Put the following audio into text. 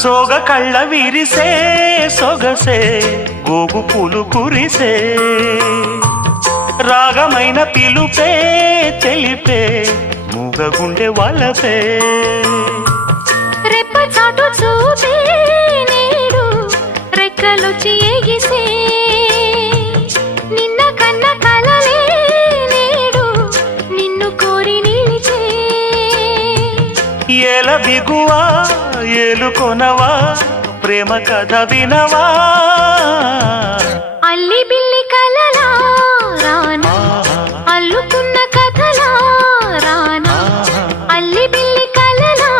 సోగ కళ్ళ విరిసే సొగసే గోగు పూలు కురిసే రాగమైన పిలుపే తెలిపే మూగ గుండె వలపే రెప్ప చాటు చూపే నేడు రెక్కలొచ్చి ఎగిసే నిన్న కన్న కలలే నేడు నిన్ను కోరి నిలిచే ఏల బిగువా ఏలుకొనవా ప్రేమ కథ వినవా అల్లి బిల్లి కలలా రానా అల్లుకున్న కథలా రానా అల్లి బిల్లి కలలా